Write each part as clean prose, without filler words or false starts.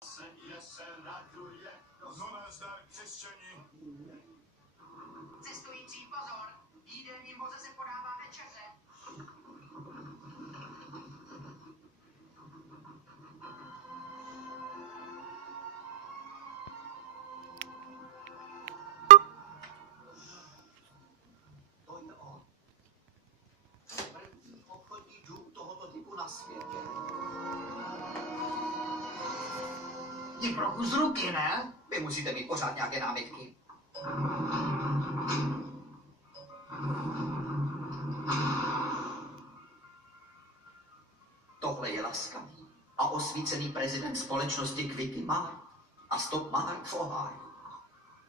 se raduje. No nazdar, křesťani. Cestující pozor, v jídelním voze se podává večeře. To je on. První obchodní dům tohoto typu na světě. Je trochu z ruky, ne? Vy musíte mít pořád nějaké námitky. Tohle je laskavý a osvícený prezident společnosti Quickie Mart a Stop Mart for Hire.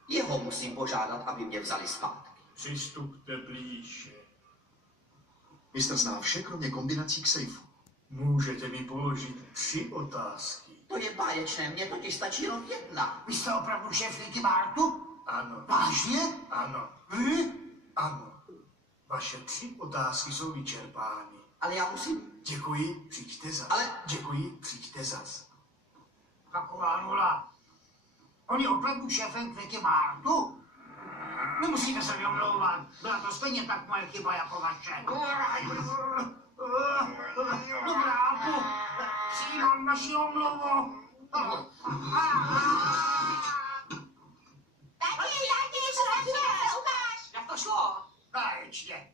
Jeho musím požádat, aby mě vzali zpátky. Přistupte blíže. Mistr zná vše, kromě kombinací k sejfu. Můžete mi položit 3 otázky. To je báječné, mně totiž stačí jenom jedna. Vy jste opravdu šéf Quickie Martu? Ano. Vážně? Ano. Vy? Ano. Vaše 3 otázky jsou vyčerpány. Ale já musím... Děkuji, přijďte zas. Ale- Děkuji, přijďte zas. Taková nula. On je opravdu šéfem Quickie Martu? Nemusíte se mi omlouvat. Byla to stejně tak moje chyba jako vaše. Dobrá, přijímám vaši omluvu. Tati, co se ukáž? Jak to šlo? Báječně.